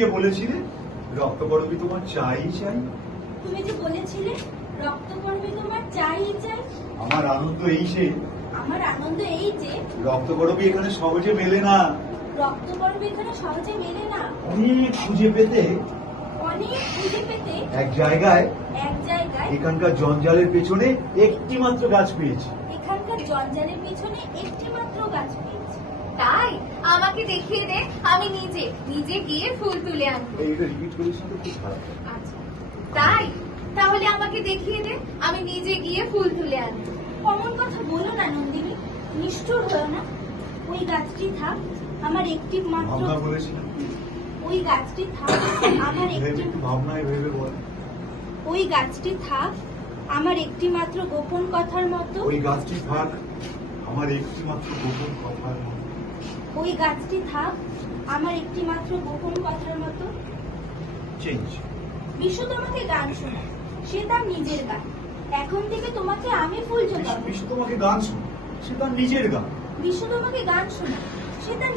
যে বলেছিলে রক্তকরবী তোমার চাই চাই। তুমি যে বলেছিলে রক্তকরবী তোমার চাই চাই। আমার আনন্দ এই সে, আমার আনন্দ এই যে রক্তকরবী এখানে সহজে মেলে না। রক্তকরবী এখানে সহজে মেলে না। অনেক খুঁজে পেতে অনেক খুঁজে পেতে এক জায়গায় এখানকার জঞ্জালের পেছনে একটি মাত্র গাছ পেয়েছি। এখানকার জঞ্জালের পেছনে একটি মাত্র গাছ পেয়েছি। তাই আমাকে দেখিয়ে দে, আমি নিজে নিজে গিয়ে ফুল তুলে আনবো। এইটা রিপিট করিস না তো খুব খারাপ। আচ্ছা তাই, তাহলে আমাকে দেখিয়ে দে, আমি নিজে গিয়ে ফুল তুলে আনবো। অমন কথা বলো না নন্দিনী, নিষ্ঠুর হও না। ওই গাছটি থাক, আমার একটি মাত্র ভাবনা বলেছিলাম, ওই গাছটি থাক আমার একটি একটু ভাবনায় ভেবে বল। ওই গাছটি থাক আমার একটি মাত্র গোপন কথার মতো। ওই গাছটি থাক আমার একটি মাত্র গোপন কথার মতো। ওই গাছটি থাক আমার একটি মাত্র গোপন কথার মতো। চেঞ্জ। বিশু তোমাকে গান শোনায়, সে তার নিজের গান। এখন থেকে তোমাকে আমি ফুল জোগাবো। বিশু তোমাকে গান শোনায়, সে তার নিজের গান। বিশু তোমাকে গান শোনায়, সে তার